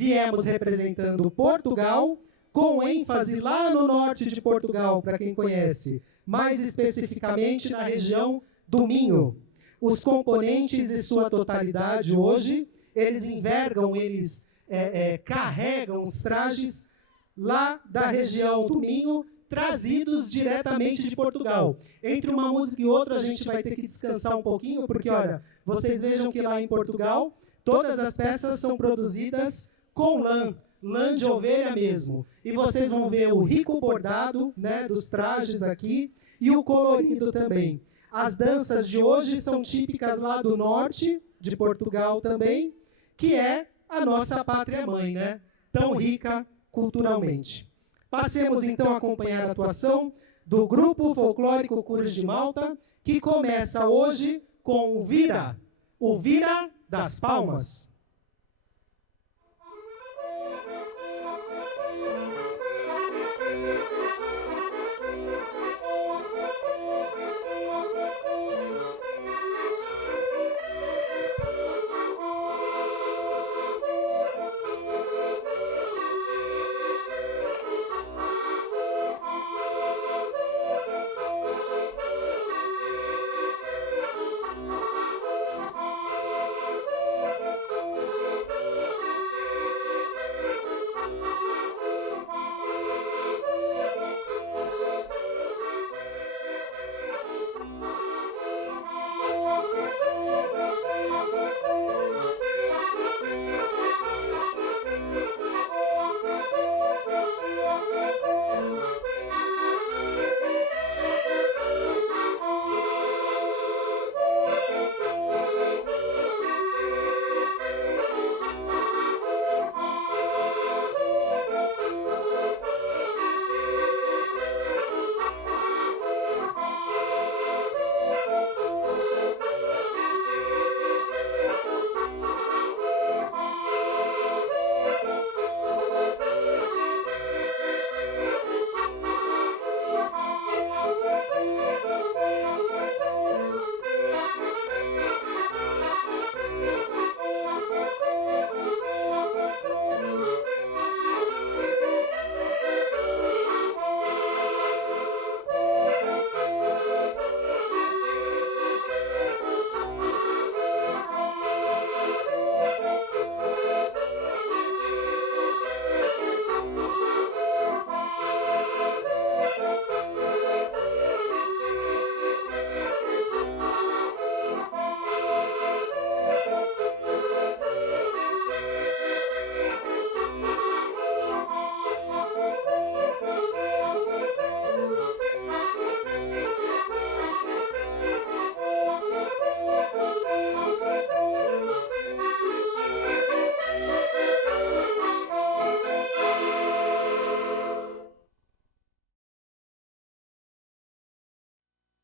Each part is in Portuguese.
viemos representando Portugal, com ênfase lá no norte de Portugal, para quem conhece, mais especificamente na região do Minho. Os componentes e sua totalidade hoje, eles envergam, eles carregam os trajes lá da região do Minho, trazidos diretamente de Portugal. Entre uma música e outra, a gente vai ter que descansar um pouquinho, porque, olha, vocês vejam que lá em Portugal, todas as peças são produzidas com lã de ovelha mesmo. E vocês vão ver o rico bordado, né, dos trajes aqui e o colorido também. As danças de hoje são típicas lá do norte de Portugal também, que é a nossa pátria-mãe, né, tão rica culturalmente. Passemos então a acompanhar a atuação do Grupo Folclórico Cures de Malta, que começa hoje com o Vira das Palmas.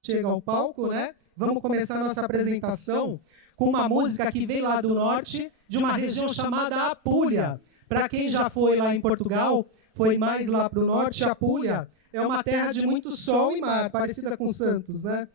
Chega ao palco, né? Vamos começar nossa apresentação com uma música que vem lá do norte, de uma região chamada Apulia. Para quem já foi lá em Portugal, foi mais lá para o norte, Apulia é uma terra de muito sol e mar, parecida com Santos, né?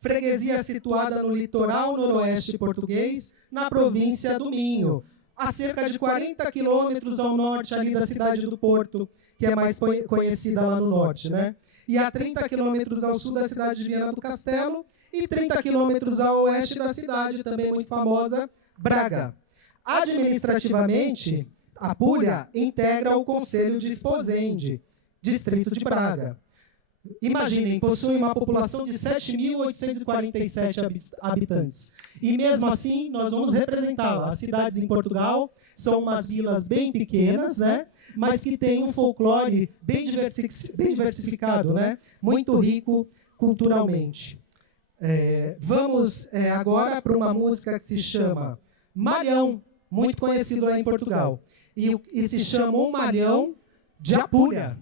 Freguesia situada no litoral noroeste português, na província do Minho, a cerca de 40 quilômetros ao norte ali da cidade do Porto, que é mais conhecida lá no norte, né? E a 30 quilômetros ao sul da cidade de Viana do Castelo e 30 quilômetros ao oeste da cidade, também muito famosa, Braga. Administrativamente, Apulia integra o Concelho de Esposende, distrito de Braga. Imaginem, possui uma população de 7.847 habitantes. E mesmo assim, nós vamos representá-la. As cidades em Portugal são umas vilas bem pequenas, né? Mas que têm um folclore bem diversificado, né? Muito rico culturalmente. Vamos agora para uma música que se chama Malhão, muito conhecido lá em Portugal. E se chama O Malhão de Apulia.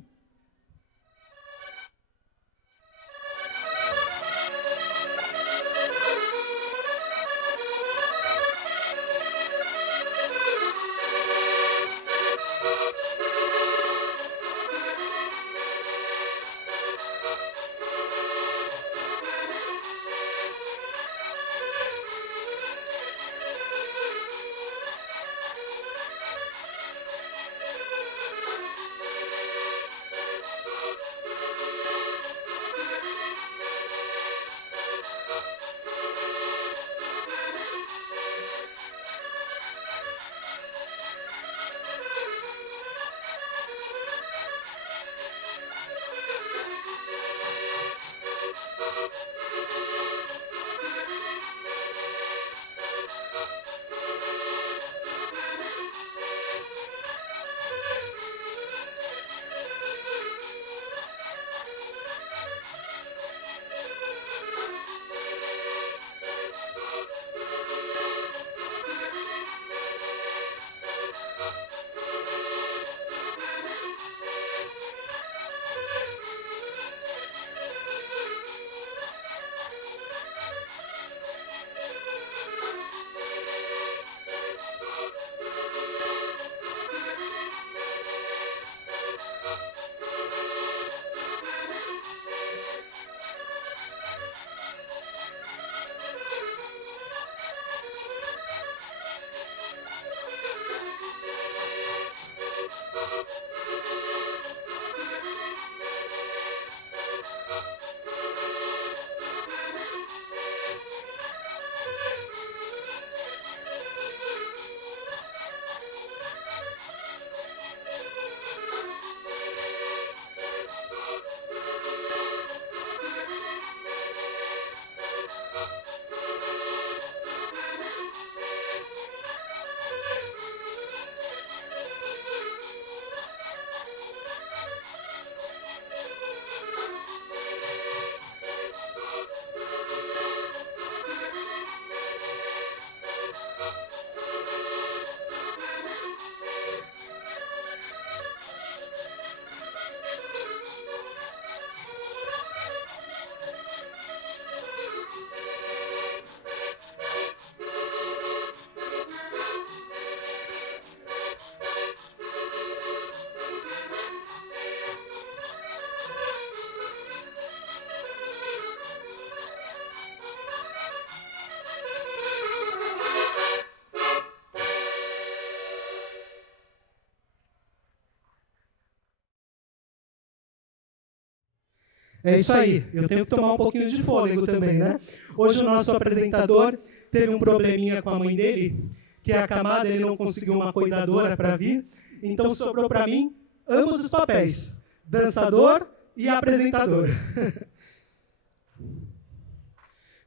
É isso aí, eu tenho que tomar um pouquinho de fôlego também, né? Hoje o nosso apresentador teve um probleminha com a mãe dele, que é acamada, ele não conseguiu uma cuidadora para vir, então sobrou para mim ambos os papéis, dançador e apresentador.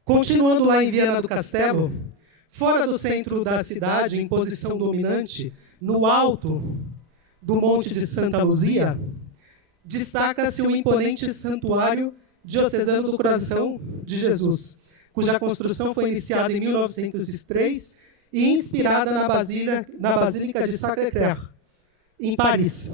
Continuando lá em Viana do Castelo, fora do centro da cidade, em posição dominante, no alto do Monte de Santa Luzia, destaca-se o imponente santuário diocesano do Coração de Jesus, cuja construção foi iniciada em 1903 e inspirada na Basílica de Sacré-Cœur, em Paris.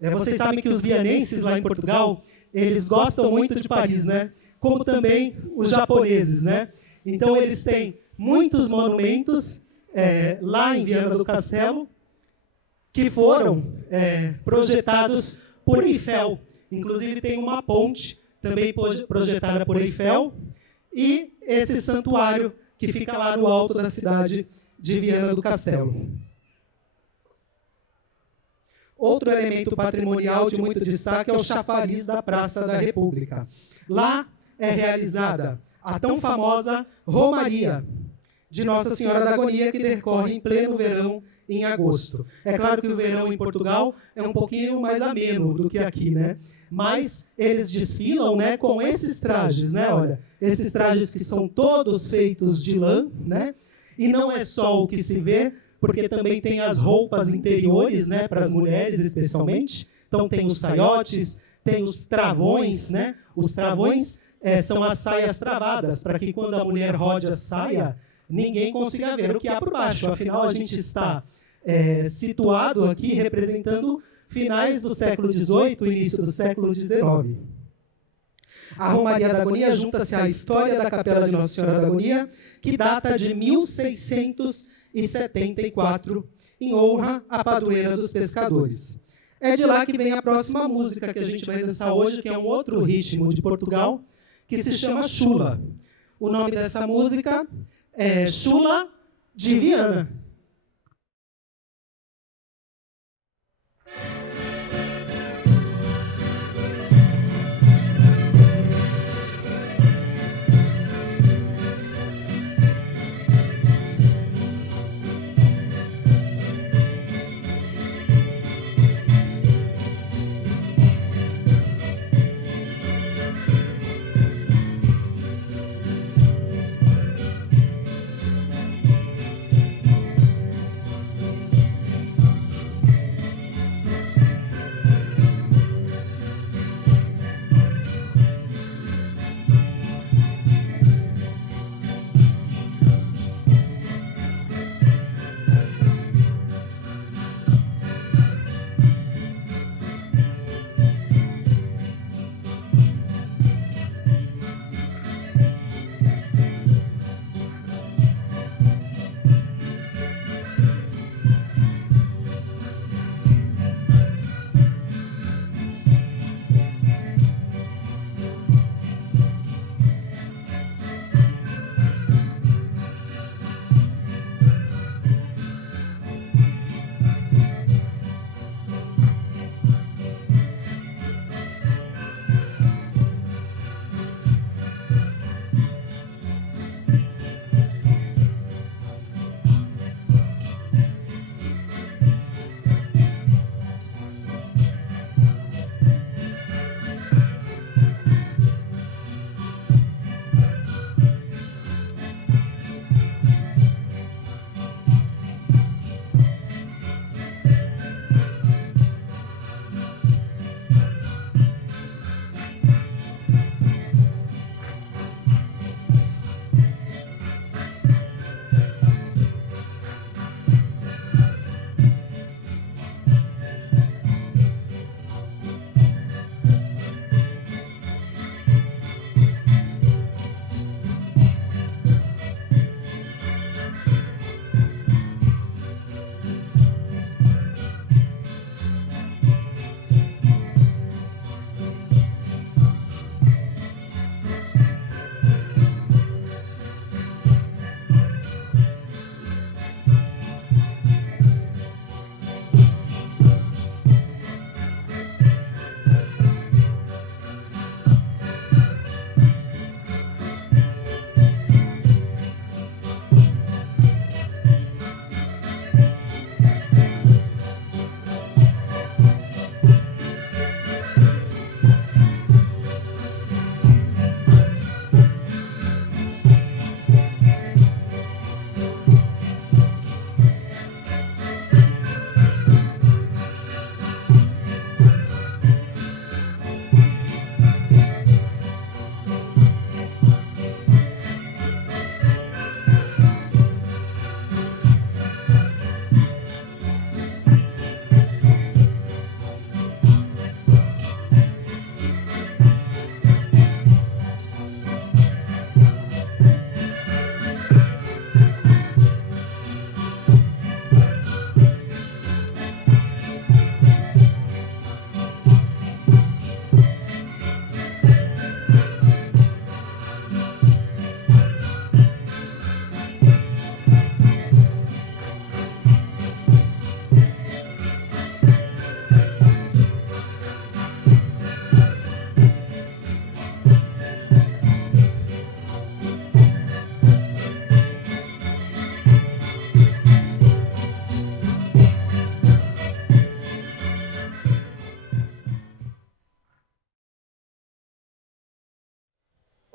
Vocês sabem que os vianenses lá em Portugal, eles gostam muito de Paris, né? Como também os japoneses, né? Então eles têm muitos monumentos lá em Viana do Castelo que foram projetados por Eiffel. Inclusive tem uma ponte também projetada por Eiffel e esse santuário que fica lá no alto da cidade de Viana do Castelo. Outro elemento patrimonial de muito destaque é o chafariz da Praça da República. Lá é realizada a tão famosa Romaria de Nossa Senhora da Agonia, que decorre em pleno verão, em agosto. É claro que o verão em Portugal é um pouquinho mais ameno do que aqui, né? Mas eles desfilam, né, com esses trajes, né? Olha, esses trajes que são todos feitos de lã, né? E não é só o que se vê, porque também tem as roupas interiores, né, para as mulheres especialmente. Então tem os saiotes, tem os travões, né? Os travões são as saias travadas, para que quando a mulher rode a saia, ninguém consiga ver o que há por baixo. Afinal, a gente está situado aqui representando finais do século XVIII, início do século XIX. A Romaria da Agonia junta-se à história da Capela de Nossa Senhora da Agonia, que data de 1674, em honra à padroeira dos pescadores. É de lá que vem a próxima música que a gente vai dançar hoje, que é um outro ritmo de Portugal, que se chama Chula. O nome dessa música é Chula de Viana.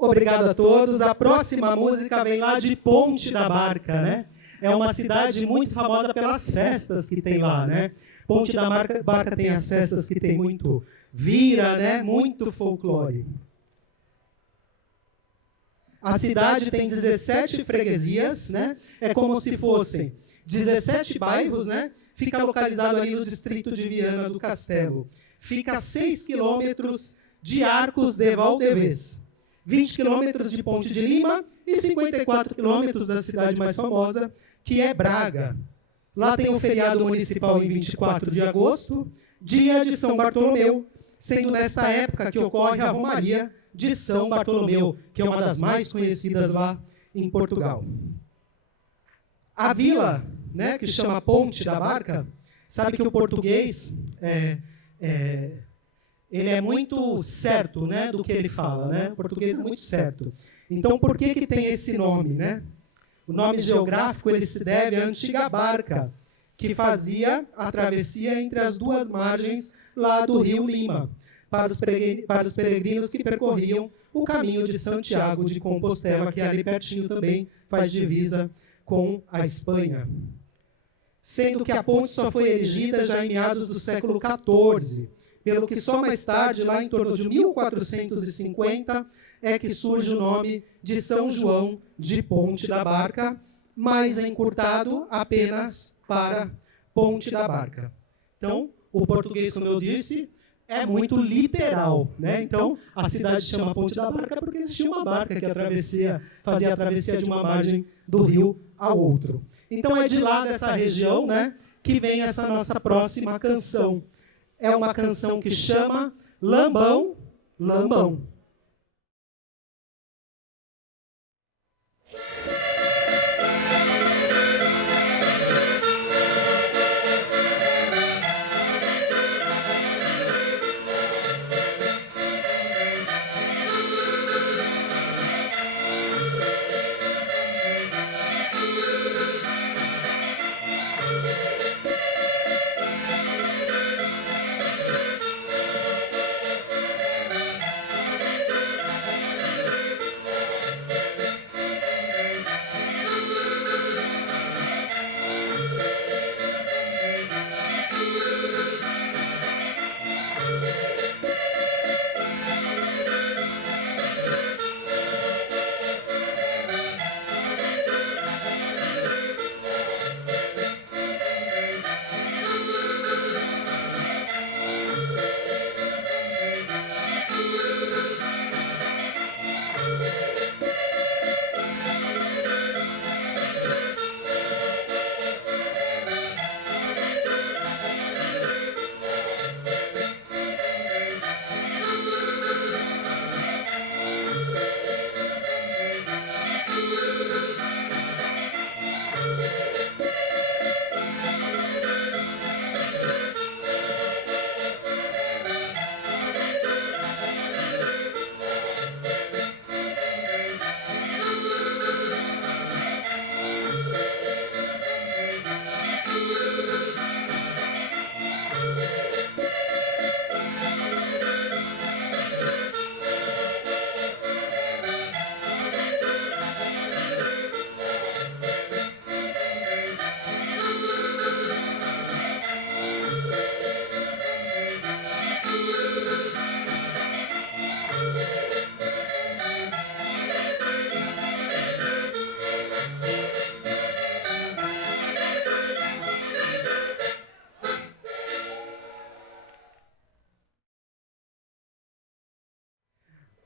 Obrigado a todos. A próxima música vem lá de Ponte da Barca, né? É uma cidade muito famosa pelas festas que tem lá, né? Ponte da Barca tem as festas que tem muito vira, né? Muito folclore. A cidade tem 17 freguesias, né? É como se fossem 17 bairros, né? Fica localizado ali no distrito de Viana do Castelo. Fica a 6 quilômetros de Arcos de Valdevez, 20 quilômetros de Ponte de Lima e 54 quilômetros da cidade mais famosa, que é Braga. Lá tem o feriado municipal em 24 de agosto, dia de São Bartolomeu, sendo nesta época que ocorre a Romaria de São Bartolomeu, que é uma das mais conhecidas lá em Portugal. A vila, né, que chama Ponte da Barca, sabe que o português ele é muito certo, né, do que ele fala, né? O português é muito certo. Então, por que tem esse nome, né? O nome geográfico ele se deve à antiga barca que fazia a travessia entre as duas margens lá do rio Lima, para os peregrinos que percorriam o caminho de Santiago de Compostela, que é ali pertinho também faz divisa com a Espanha. Sendo que a ponte só foi erigida já em meados do século XIV, pelo que só mais tarde, lá em torno de 1450, é que surge o nome de São João de Ponte da Barca, mas encurtado apenas para Ponte da Barca. Então, o português, como eu disse, é muito literal, né? Então, a cidade chama Ponte da Barca porque existia uma barca que fazia a travessia de uma margem do rio ao outro. Então, é de lá dessa região, né, que vem essa nossa próxima canção. É uma canção que chama Lambão, Lambão.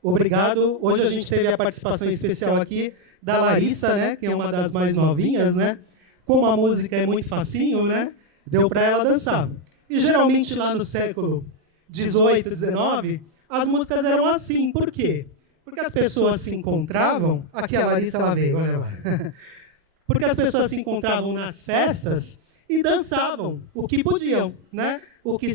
Obrigado. Hoje a gente teve a participação especial aqui da Larissa, né, que é uma das mais novinhas, né? Como a música é muito facinho, né? Deu para ela dançar. E geralmente lá no século 18, 19, as músicas eram assim. Por quê? Porque as pessoas se encontravam... Aqui a Larissa, ela veio, olha lá. Porque as pessoas se encontravam nas festas e dançavam o que podiam, né? O que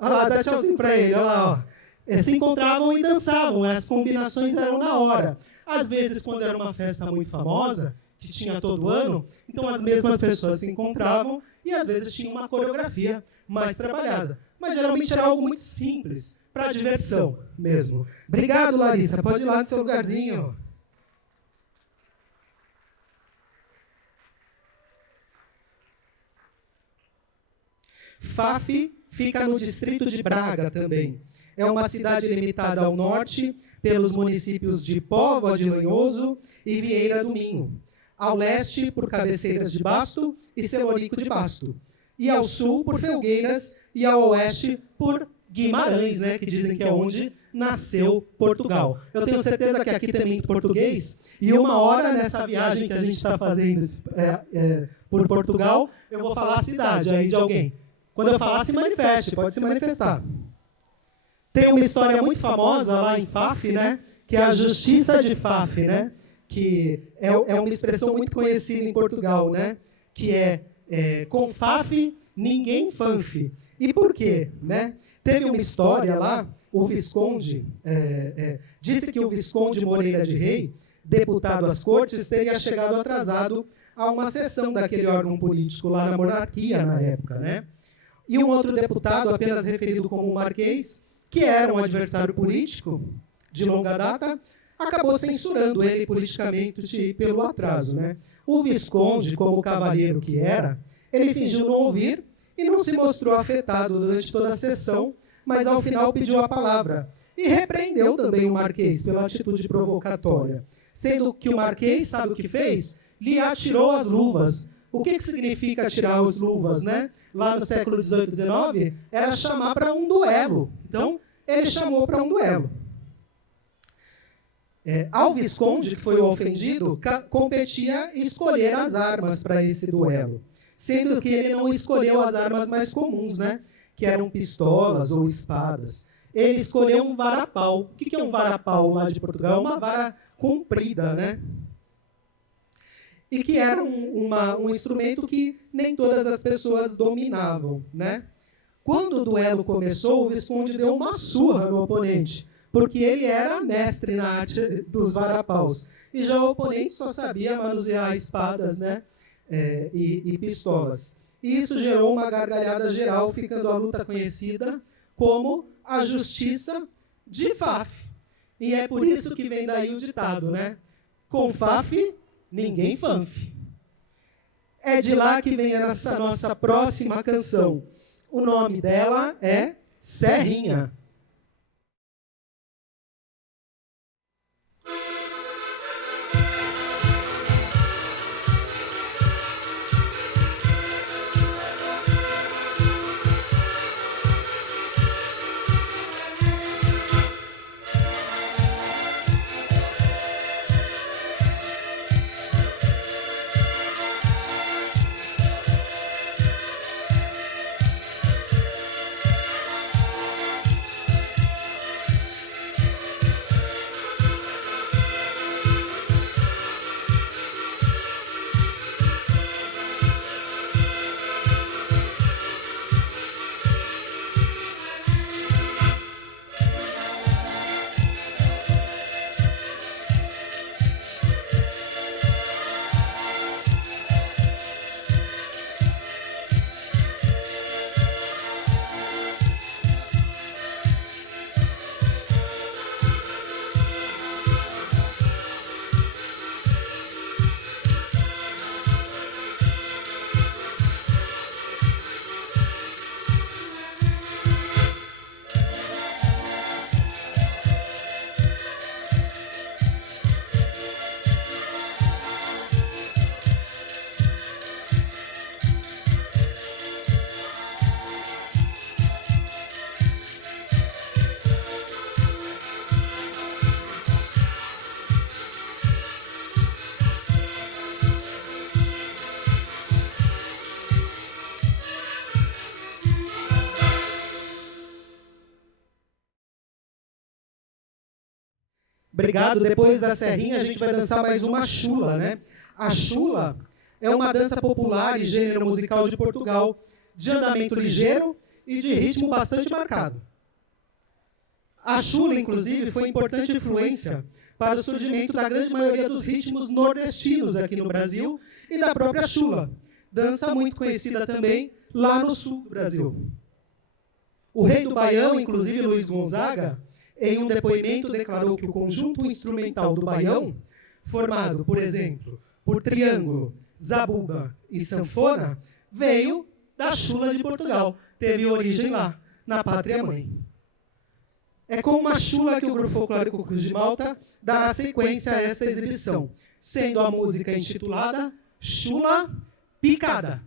olha lá, dá tchauzinho para ele, olha lá, ó. Se encontravam e dançavam, as combinações eram na hora. Às vezes, quando era uma festa muito famosa, que tinha todo ano, então as mesmas pessoas se encontravam e às vezes tinha uma coreografia mais trabalhada. Mas geralmente era algo muito simples, para diversão mesmo. Obrigado, Larissa. Pode ir lá no seu lugarzinho. Faf fica no distrito de Braga também. É uma cidade limitada ao norte pelos municípios de Póvoa de Lanhoso e Vieira do Minho. Ao leste, por Cabeceiras de Basto e Celorico de Basto. E ao sul, por Felgueiras, e ao oeste, por Guimarães, né, que dizem que é onde nasceu Portugal. Eu tenho certeza que aqui tem muito português, e uma hora nessa viagem que a gente está fazendo por Portugal, eu vou falar a cidade aí de alguém. Quando eu falar, se manifeste, pode se manifestar. Tem uma história muito famosa lá em Faf, né, que é a Justiça de Faf, né, que é uma expressão muito conhecida em Portugal, né, que com Faf, ninguém fanfe. E por quê? Né? Teve uma história lá, o Visconde, disse que o Visconde Moreira de Rei, deputado às cortes, teria chegado atrasado a uma sessão daquele órgão político lá na monarquia, na época, né? E um outro deputado, apenas referido como Marquês, que era um adversário político de longa data, acabou censurando ele politicamente pelo atraso, né? O Visconde, como cavalheiro que era, ele fingiu não ouvir e não se mostrou afetado durante toda a sessão, mas ao final pediu a palavra e repreendeu também o Marquês pela atitude provocatória, sendo que o Marquês, sabe o que fez? Lhe atirou as luvas. O que significa atirar as luvas, né? Lá no século XVIII, XIX, era chamar para um duelo. Então, ele chamou para um duelo. Ao Visconde, que foi o ofendido, competia escolher as armas para esse duelo, sendo que ele não escolheu as armas mais comuns, né? Que eram pistolas ou espadas. Ele escolheu um varapau. O que é um varapau lá de Portugal? É uma vara comprida, né? E que era um instrumento que nem todas as pessoas dominavam, né? Quando o duelo começou, o Visconde deu uma surra no oponente, porque ele era mestre na arte dos varapaus. E já o oponente só sabia manusear espadas, né? E pistolas. E isso gerou uma gargalhada geral, ficando a luta conhecida como a Justiça de Faf. E é por isso que vem daí o ditado, né? Com Faf, ninguém fanfe. É de lá que vem essa nossa próxima canção. O nome dela é Serrinha. Obrigado. Depois da serrinha, a gente vai dançar mais uma chula, né? A chula é uma dança popular e gênero musical de Portugal, de andamento ligeiro e de ritmo bastante marcado. A chula, inclusive, foi importante influência para o surgimento da grande maioria dos ritmos nordestinos aqui no Brasil e da própria chula, dança muito conhecida também lá no sul do Brasil. O rei do baião, inclusive Luiz Gonzaga, em um depoimento declarou que o conjunto instrumental do baião, formado, por exemplo, por triângulo, zabumba e sanfona, veio da chula de Portugal, teve origem lá, na pátria-mãe. É com uma chula que o Grupo Folclórico Cruz de Malta dará sequência a esta exibição, sendo a música intitulada Chula Picada.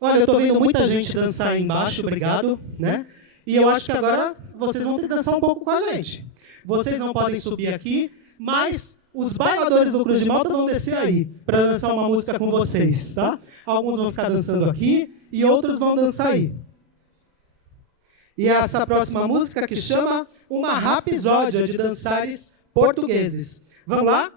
Olha, eu estou vendo muita gente dançar aí embaixo, obrigado, né? E eu acho que agora vocês vão ter que dançar um pouco com a gente. Vocês não podem subir aqui, mas os bailadores do Cruz de Malta vão descer aí para dançar uma música com vocês, tá? Alguns vão ficar dançando aqui e outros vão dançar aí. E essa próxima música que chama Uma Rapsódia de Dançares Portugueses. Vamos lá?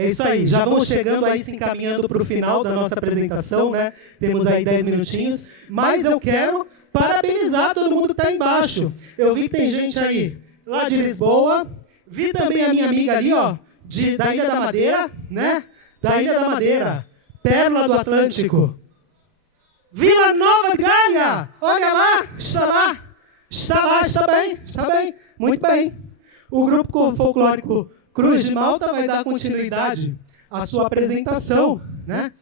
É isso aí, já vamos chegando aí, se encaminhando para o final da nossa apresentação, né? Temos aí 10 minutinhos, mas eu quero parabenizar todo mundo que está embaixo. Eu vi que tem gente aí lá de Lisboa, vi também a minha amiga ali, ó, da Ilha da Madeira, né? Da Ilha da Madeira, Pérola do Atlântico. Vila Nova de Gaia, olha lá, está bem, muito bem. O grupo folclórico Cruz de Malta vai dar continuidade à sua apresentação, né?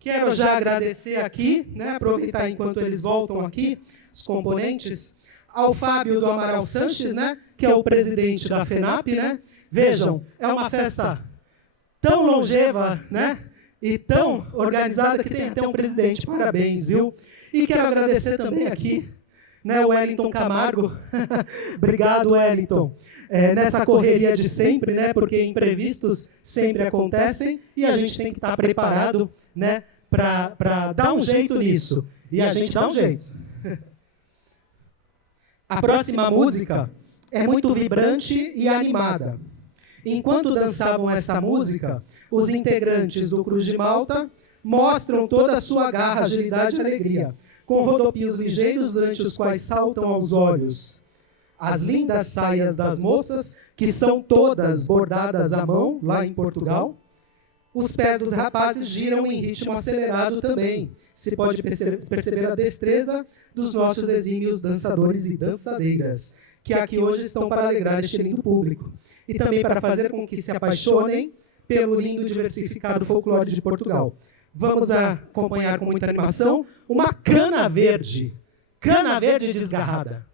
Quero já agradecer aqui, né, aproveitar enquanto eles voltam aqui, os componentes, ao Fábio do Amaral Sanches, né, que é o presidente da FENAP, né? Vejam, é uma festa tão longeva, né, e tão organizada que tem até um presidente. Parabéns, viu? E quero agradecer também aqui, né, o Wellington Camargo. Obrigado, Wellington. Nessa correria de sempre, né, porque imprevistos sempre acontecem e a gente tem que estar preparado, né, para dar um jeito nisso. E a gente dá um jeito. A próxima música é muito vibrante e animada. Enquanto dançavam essa música, os integrantes do Cruz de Malta mostram toda a sua garra, agilidade e alegria, com rodopios ligeiros durante os quais saltam aos olhos as lindas saias das moças, que são todas bordadas à mão, lá em Portugal. Os pés dos rapazes giram em ritmo acelerado também. Se pode perceber a destreza dos nossos exímios dançadores e dançadeiras, que aqui hoje estão para alegrar este lindo público. E também para fazer com que se apaixonem pelo lindo e diversificado folclore de Portugal. Vamos acompanhar com muita animação uma cana verde desgarrada.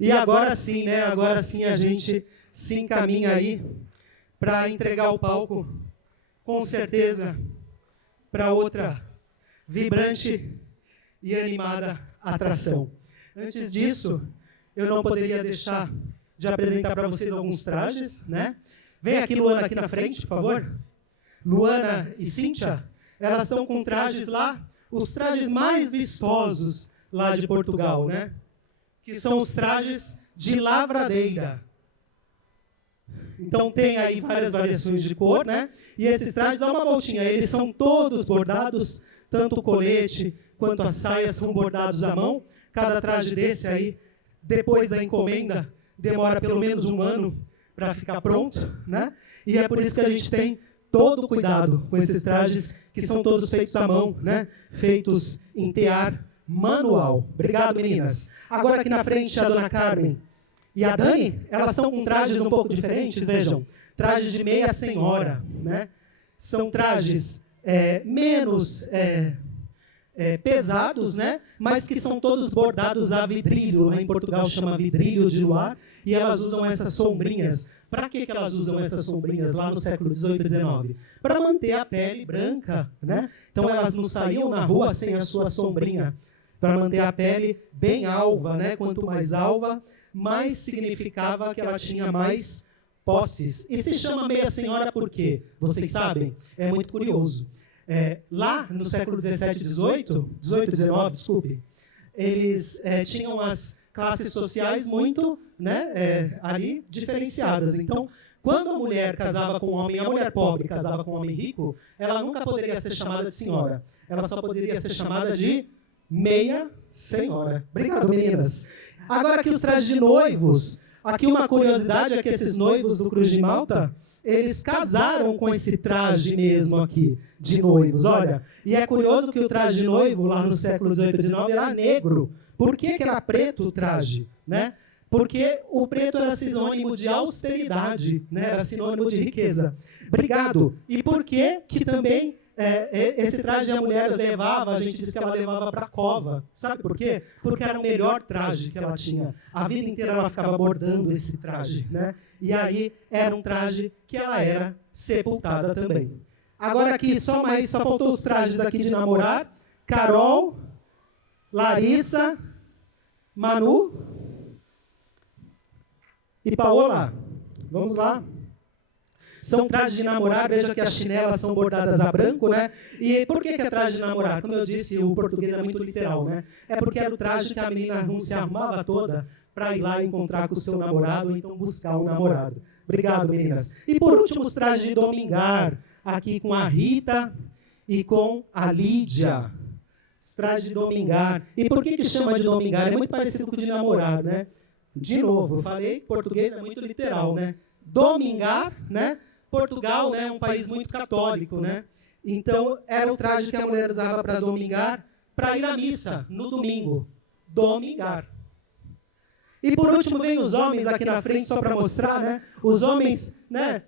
E agora sim, né? Agora sim a gente se encaminha aí para entregar o palco, com certeza, para outra vibrante e animada atração. Antes disso, eu não poderia deixar de apresentar para vocês alguns trajes, né? Vem aqui, Luana, aqui na frente, por favor. Luana e Cíntia, elas estão com trajes lá, os trajes mais vistosos lá de Portugal, né? Que são os trajes de lavradeira. Então tem aí várias variações de cor, né? E esses trajes, dá uma voltinha, eles são todos bordados, tanto o colete quanto as saias são bordados à mão. Cada traje desse aí, depois da encomenda, demora pelo menos 1 ano para ficar pronto, né? E é por isso que a gente tem todo o cuidado com esses trajes, que são todos feitos à mão, né? Feitos em tear manual. Obrigado, meninas. Agora aqui na frente a dona Carmen e a Dani, elas estão com trajes um pouco diferentes, vejam. Trajes de meia senhora, né? São trajes menos pesados, né? Mas que são todos bordados a vidrilho. Lá em Portugal chama vidrilho de luar. E elas usam essas sombrinhas. Para que elas usam essas sombrinhas lá no século XVIII e XIX? Para manter a pele branca, né? Então elas não saíam na rua sem a sua sombrinha. Para manter a pele bem alva, né? Quanto mais alva, mais significava que ela tinha mais posses. E se chama meia senhora por quê? Vocês sabem? É muito curioso. Lá no século XVII e XIX, desculpe, eles tinham as classes sociais muito, né, ali diferenciadas. Então, quando a mulher casava com um homem, a mulher pobre casava com um homem rico, ela nunca poderia ser chamada de senhora. Ela só poderia ser chamada de meia senhora. Obrigado, meninas. Agora aqui os trajes de noivos. Aqui uma curiosidade é que esses noivos do Cruz de Malta, eles casaram com esse traje mesmo aqui, de noivos. Olha, e é curioso que o traje de noivo, lá no século XVIII e XIX, era negro. Por que era preto o traje? Né? Porque o preto era sinônimo de austeridade, né? Era sinônimo de riqueza. Obrigado. E por que também esse traje a mulher levava, a gente diz que ela levava para a cova. Sabe por quê? Porque era o melhor traje que ela tinha. A vida inteira ela ficava bordando esse traje, né? E aí era um traje que ela era sepultada também. Agora aqui só faltou os trajes aqui de namorar. Carol, Larissa, Manu e Paola. Vamos lá. São trajes de namorar, veja que as chinelas são bordadas a branco, né? E por que é traje de namorar? Como eu disse, o português é muito literal, né? É porque era o traje que a menina se arrumava toda para ir lá encontrar com o seu namorado, ou então buscar um namorado. Obrigado, meninas. E por último, os trajes de domingar, aqui com a Rita e com a Lídia. Os trajes de domingar. E por que chama de domingar? É muito parecido com o de namorar, né? De novo, eu falei que português é muito literal, né? Domingar, né? Portugal, né, é um país muito católico, né? Então, era o traje que a mulher usava para domingar, para ir à missa no domingo. Domingar. E por último, vem os homens aqui na frente, só para mostrar, né? Os homens, né,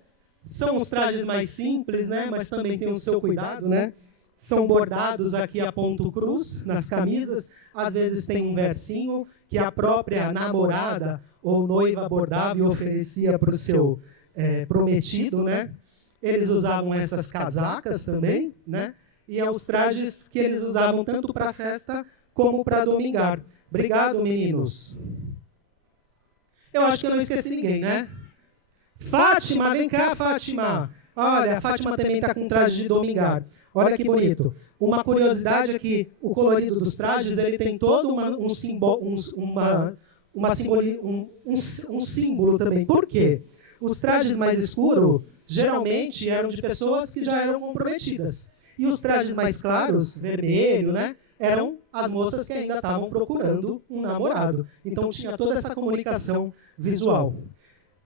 são os trajes mais simples, né, mas também tem o seu cuidado, né? São bordados aqui a ponto cruz, nas camisas. Às vezes tem um versinho que a própria namorada ou noiva bordava e oferecia para o seu prometido, né? Eles usavam essas casacas também, né? E é os trajes que eles usavam tanto para a festa como para domingar. Obrigado, meninos. Eu acho que eu não esqueci ninguém, né? Fátima, vem cá, Fátima. Olha, a Fátima também está com traje de domingar. Olha que bonito. Uma curiosidade é que o colorido dos trajes ele tem todo um símbolo também. Por quê? Os trajes mais escuros, geralmente, eram de pessoas que já eram comprometidas. E os trajes mais claros, vermelho, né, eram as moças que ainda estavam procurando um namorado. Então, tinha toda essa comunicação visual.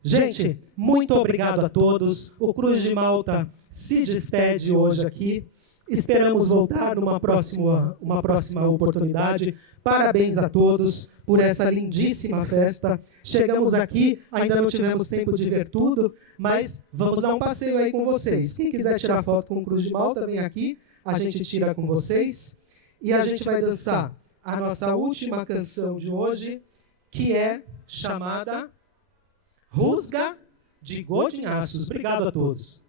Gente, muito obrigado a todos. O Cruz de Malta se despede hoje aqui. Esperamos voltar numa próxima oportunidade. Parabéns a todos por essa lindíssima festa. Chegamos aqui, ainda não tivemos tempo de ver tudo, mas vamos dar um passeio aí com vocês. Quem quiser tirar foto com o Cruz de Malta, vem aqui, a gente tira com vocês. E a gente vai dançar a nossa última canção de hoje, que é chamada Rusga de Godinhaços. Obrigado a todos.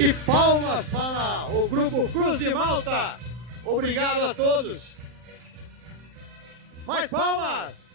E palmas para o Grupo Cruz de Malta. Obrigado a todos. Mais palmas!